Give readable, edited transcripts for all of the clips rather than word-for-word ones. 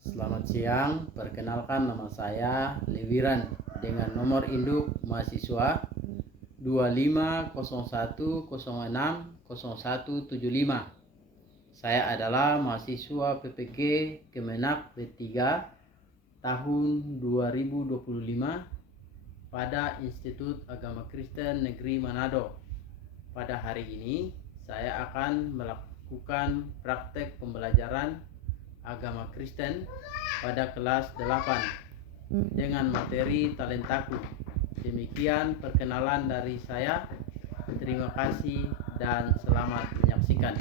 Selamat siang, perkenalkan nama saya Lewiran dengan nomor induk mahasiswa 2501060175. Saya adalah mahasiswa PPG Kemenak P3 tahun 2025 pada Institut Agama Kristen Negeri Manado. Pada hari ini saya akan melakukan praktek pembelajaran agama Kristen pada kelas 8 dengan materi talentaku. Demikian perkenalan dari saya. Terima kasih dan selamat menyaksikan.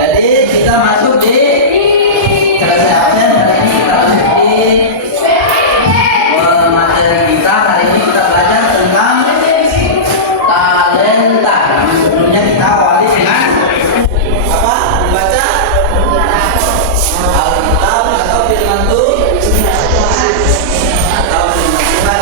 Jadi kita masuk di selesai absen. Hari ini kita masuk di materi kita. Hari ini kita belajar tentang talenta. Sebelumnya kita awali dengan apa? Membaca Alkitab atau firman Tuhan atau firman Tuhan.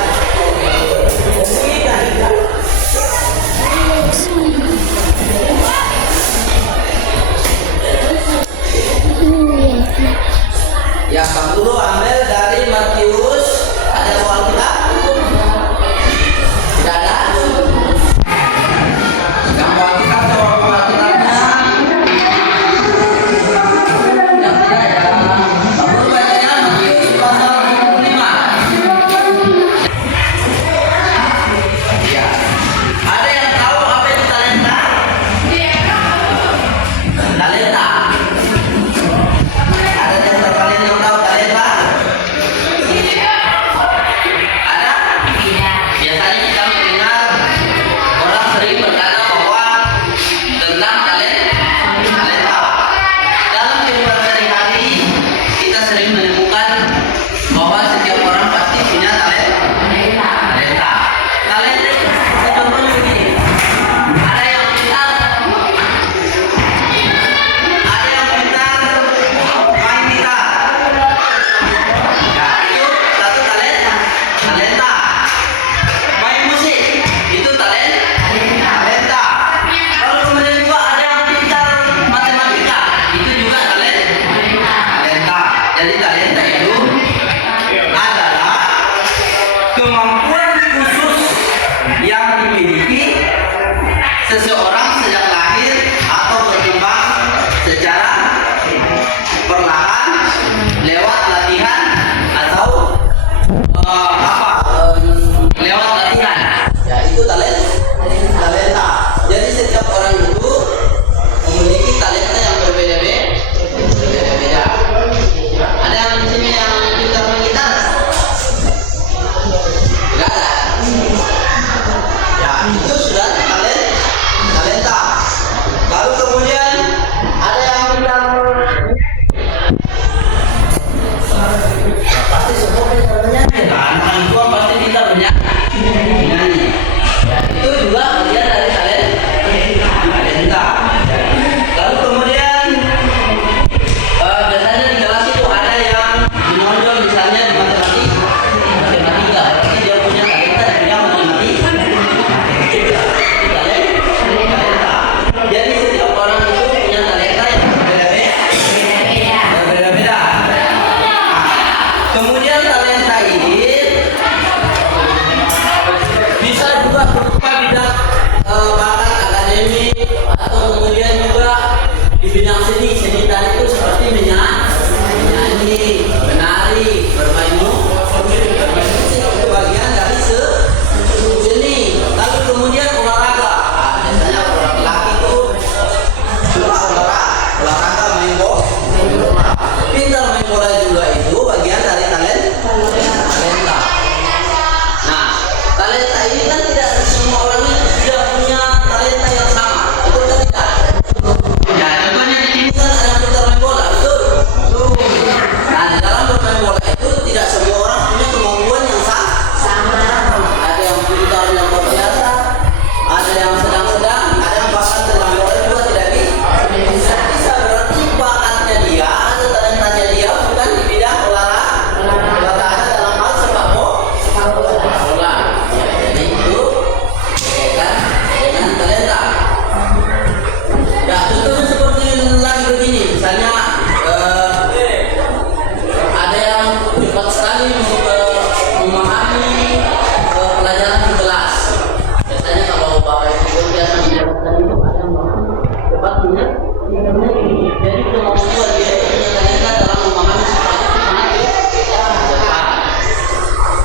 Jadi kemampuan dia itu ternyata dalam memahami sesuatu itu sangat cepat.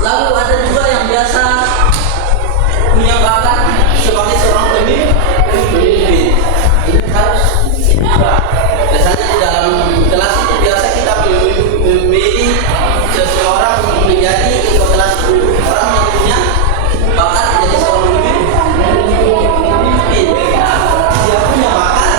Lalu ada juga yang biasa punya bakat sebagai seorang pemimpin. Ini harus juga. Biasanya di dalam kelas itu biasa kita memilih seseorang untuk menjadi ketua kelas itu orang yang punya bakat menjadi seorang pemimpin. Nah, dia punya bakat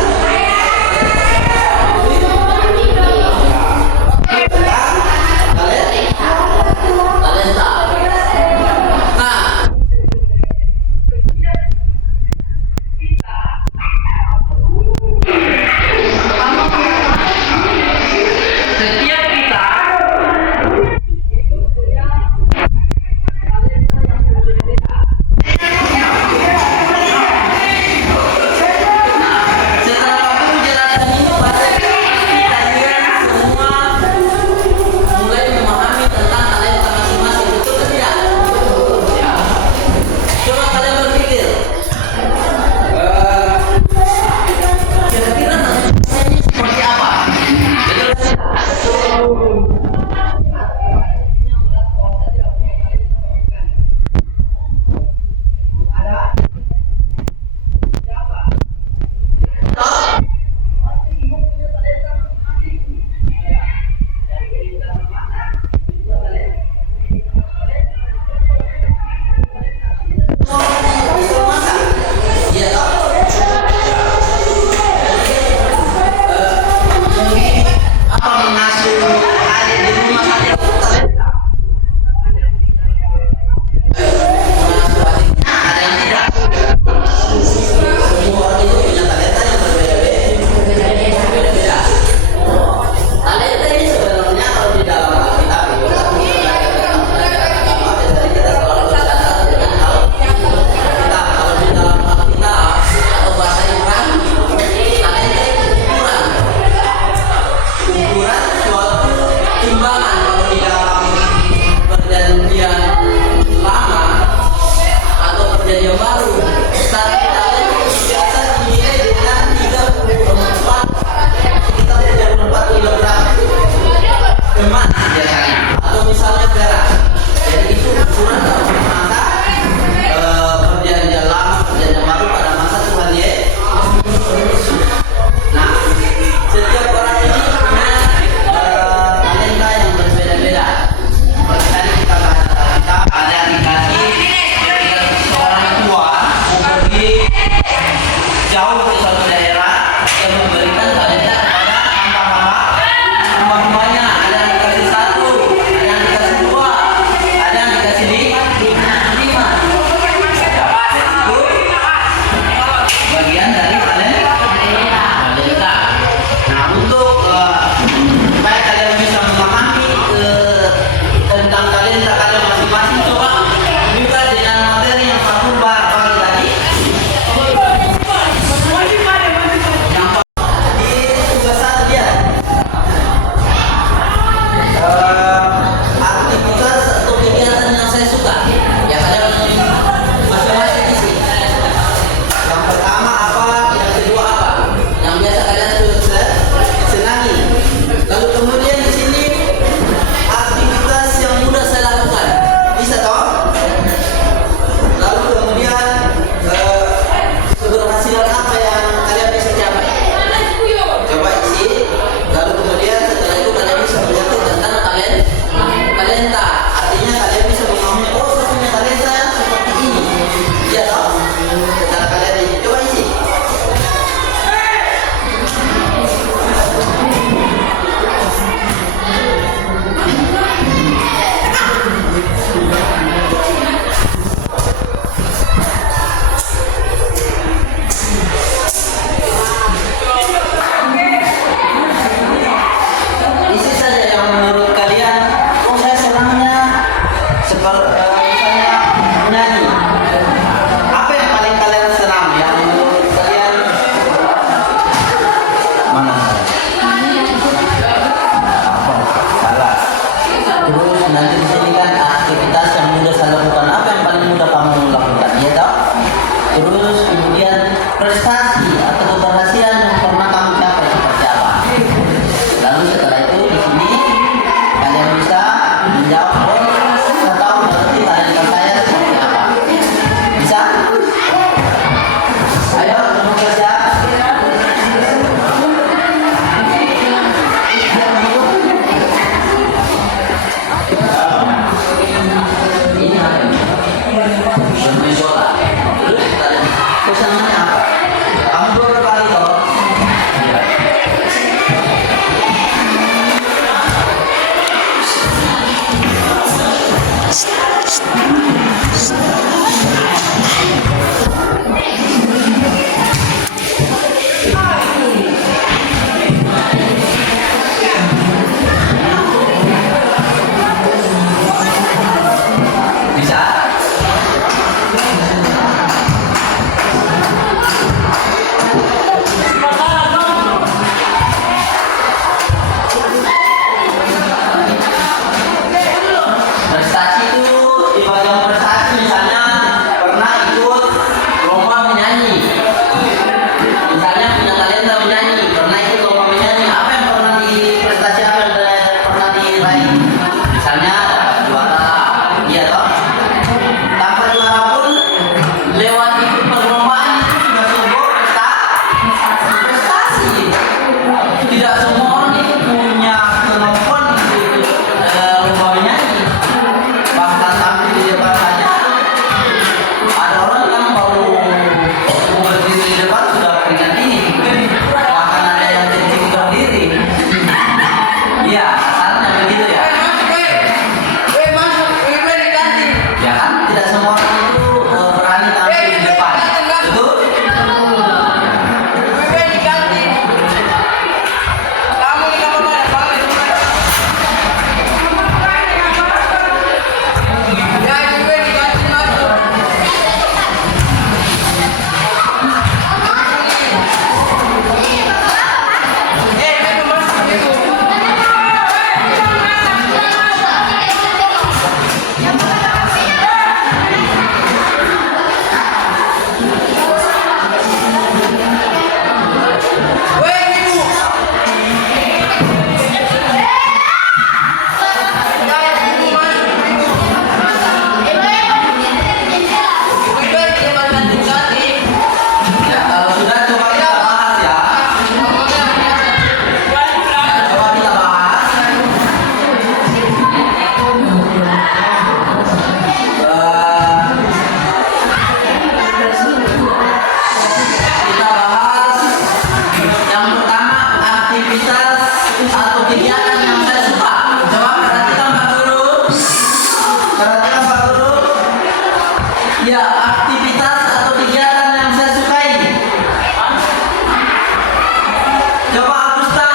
Coba Agusta.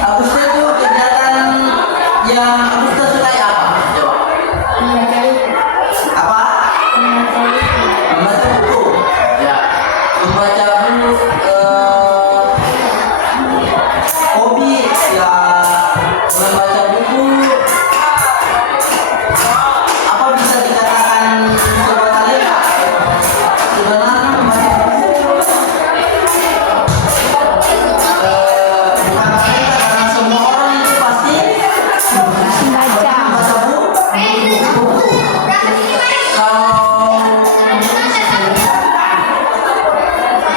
Agusta itu kegiatan yang Agusta sukai apa? Coba. Apa? Membaca buku. Ya. Membaca buku. Hobi ya membaca buku. Apa bisa dikatakan sebuah talenta? Sebenarnya membaca buku bukan talenta karena semua orang itu pasti Baca. membaca buku.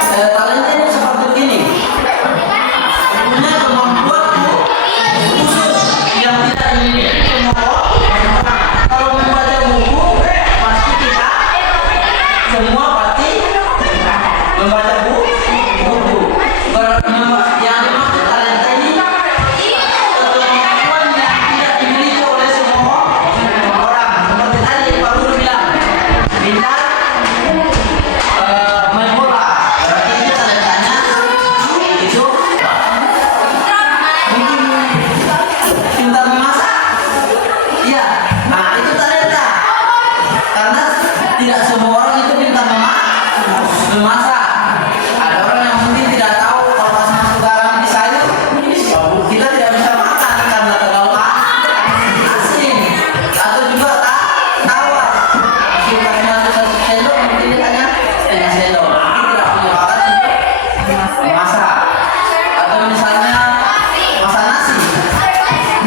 Kalau talenta itu seperti begini. Punya kemampuan khusus yang tidak dimiliki semua orang. Kalau membaca buku pasti kita semua pasti membaca buku. Yang dimaksud talenta ini kemampuan yang tidak dimiliki oleh semua orang. Seperti tadi Pak Guru bilang, pintar main bola. Berarti itu talentanya itu mungkin pintar memasak. Iya, nah itu talenta. Karena tidak semua orang itu pintar memasak. Ada orang yang mungkin tidak tahu kalau pas masuk garam di sayur, kita tidak bisa makan karena terlalu asin. Atau juga tak tawar. Sudah masuk satu sendok, mungkin dia hanya setengah sendok. Mungkin tidak punya bakat untuk memasak. Atau misalnya masak nasi.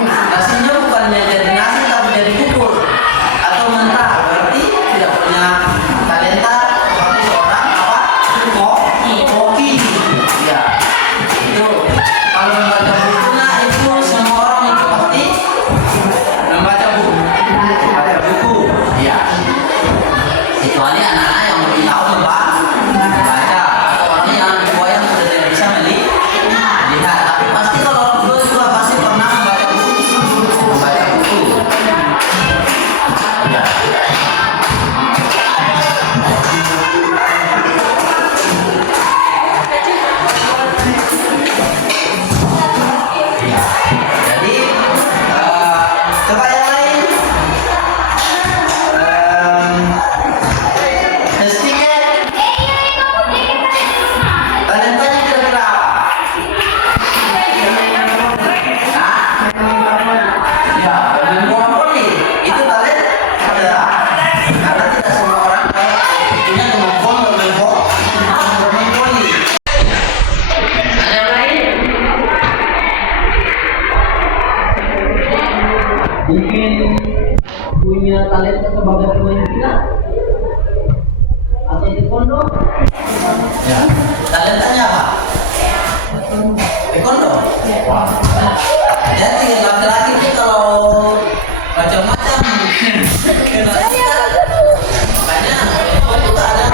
Nasinya bukannya jadi nasi tapi jadi bubur atau mentah, berarti tidak punya talenta seperti seorang apa? Koki. Ya. Itu kalau membaca bukunya itu semua orang itu pasti membaca buku. Membaca buku. Ya. Kecuali anak-anak yang lebih tahu membaca atau orang yang tua yang sudah tidak bisa melihat. Tapi pasti kalau orang tua juga pasti pernah membaca buku. Membaca buku. Ya. Jadi coba yang lain. Sedikit talentanya kira-kira apa? Ya, main bola voli itu talenta. Karena tidak semua orang punya kemampuan bermain voli. Ada yang lain? Mungkin punya talenta sebagai pemain bola atau taekwondo? Ya. Talentanya apa? Taekwondo? Wah. Jadi laki-laki itu kalau macam-macam. Makanya taekwondo itu ada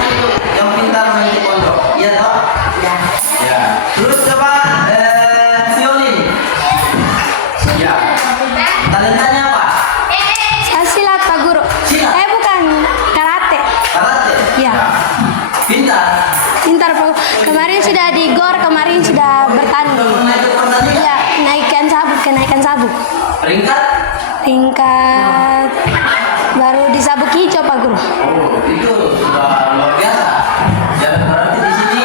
yang pintar main taekwondo. Iya toh? Ya. Terus coba violin. Ya. Talentanya apa? Saya silat Pak Guru. Silat? Bukan karate. Karate. Ya. Pintar. Pintar Pak Guru. Kemarin sudah di GOR, kemarin sudah bertanding. Pernah ikut pertandingan? Ya, kenaikan sabuk. Peringkat? Tingkat baru di sabuk hijau Pak Guru. Oh, itu sudah luar biasa. Ya berarti di sini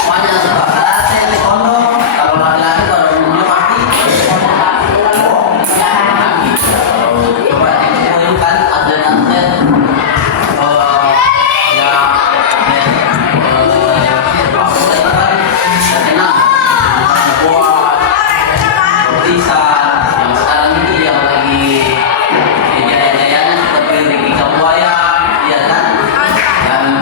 semuanya suka karate, taekwondo. Kalau laki-laki kalau umumnya pasti taekwondo. Coba ditunjukkan atlet-atlet yang sekarang itu yang lagi jaya-jayanya seperti Ricky Kambuaya, ya kan? Dan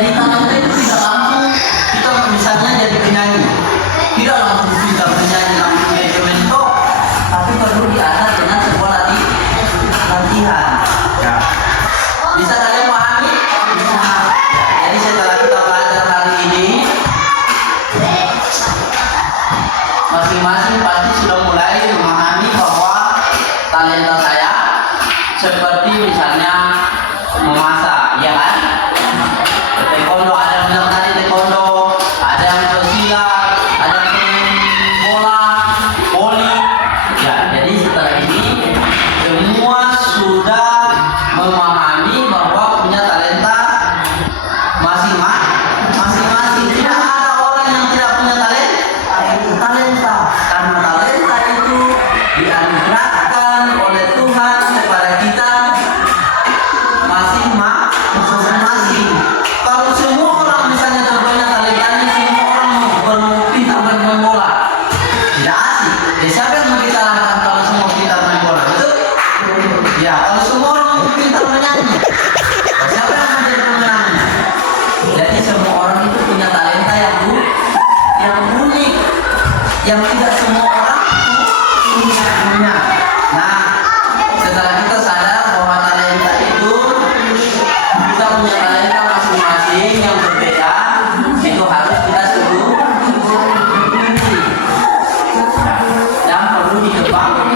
Jadi talenta itu tidak langsung kita misalnya jadi penyanyi, tidak langsung kita penyanyi langsung jadi mentor, tapi perlu diatur dengan sebuah latihan. Ya. Bisa kalian pahami? Jadi setelah kita belajar hari ini, masing-masing pasti sudah mulai memahami bahwa talenta saya seperti misalnya memasak, ya kan? Taekwondo, ada yang bilang tadi taekwondo, ada yang bersilat, ada yang main bola, voli. Ya, jadi setelah ini semua sudah memahami bahwa punya talenta masing-masing. Tidak ada orang yang tidak punya talenta. Karena talenta itu dianugerahkan oleh Tuhan kepada kita masing-masing. Kalau semua orang misalnya contohnya talentanya semua orang mau pintar bermain bola, tidak asik. Siapa yang mau dikalahkan kalau semua pintar main bola? Betul? Ya, kalau semua orang mau pintar menyanyi, siapa yang menjadi pemenangnya? Jadi semua orang itu punya talenta yang unik, yang tidak semua orang punya. Nah, setelah kita sadar bahwa talenta itu kita punya talenta masing-masing yang berbeda, itu harus kita syukuri dan perlu dikembangkan.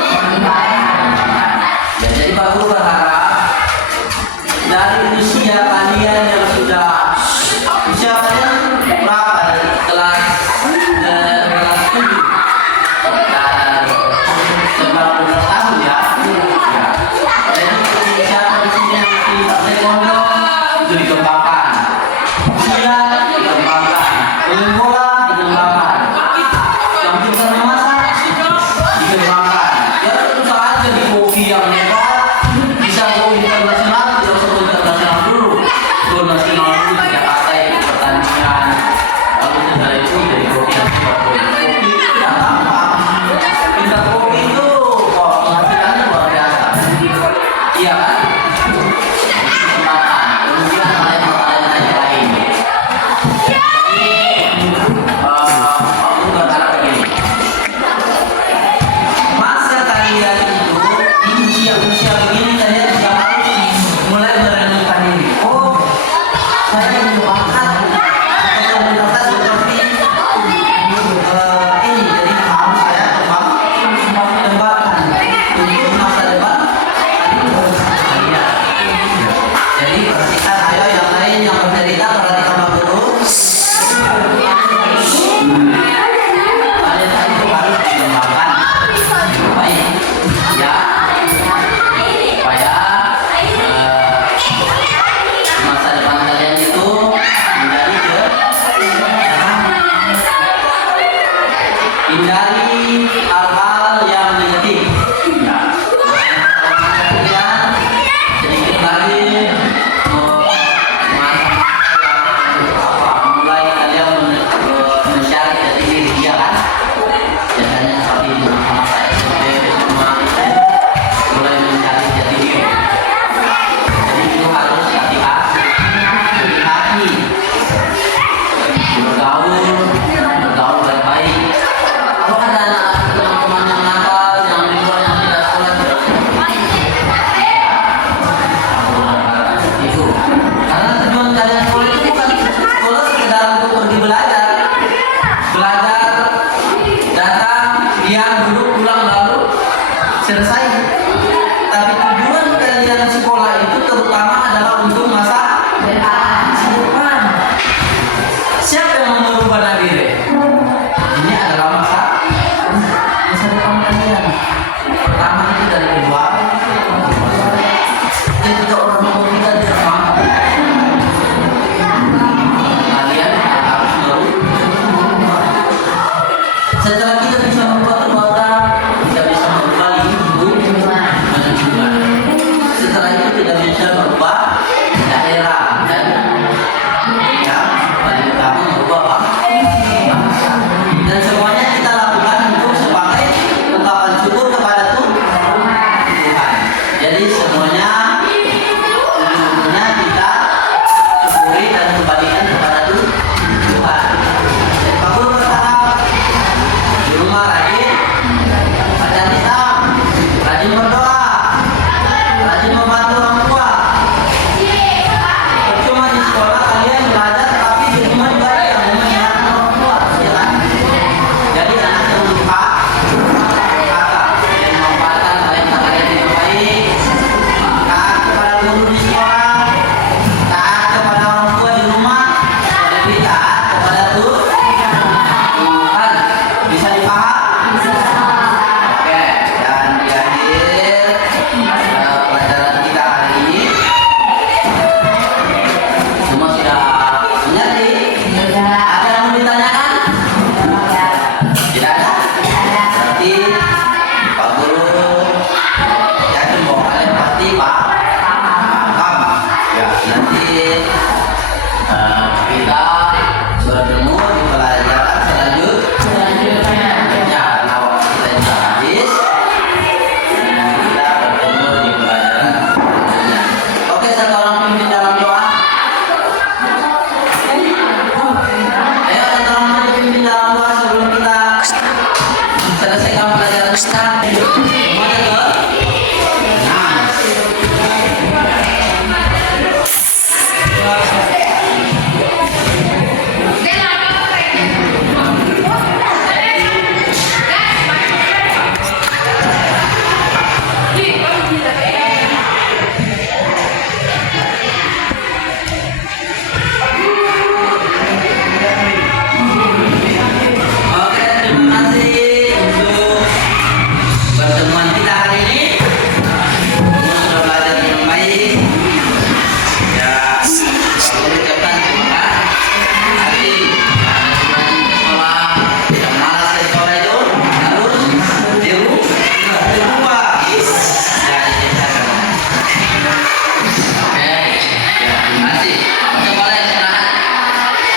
Ya, jadi Pak Guru berharap dari usia kalian yang sudah usia kalian berapa dari kelas 7 dan 19 tahun ya. Jadi usia di sini yang di taekwondo itu dikembangkan, silat dikembangkan, main bola dikembangkan, yang bisa memasak dikembangkan. Ya tentu saja di hobi yang hebat bisa go internasional, tidak usah go internasional dulu, go nasional dulu di Jakarta ikut pertandingan. Lalu setelah itu jadi hobi yang hebat. Hobi itu tidak gampang. Pintar hobi itu kok penghasilannya luar biasa. Iya kan? Kesempatan. Kemudian talenta yang lain. Jadi aku berharap begini. Masa kalian itu di usia-usia begini kalian sudah harus mulai merenungkan diri. Oh, saya punya bakat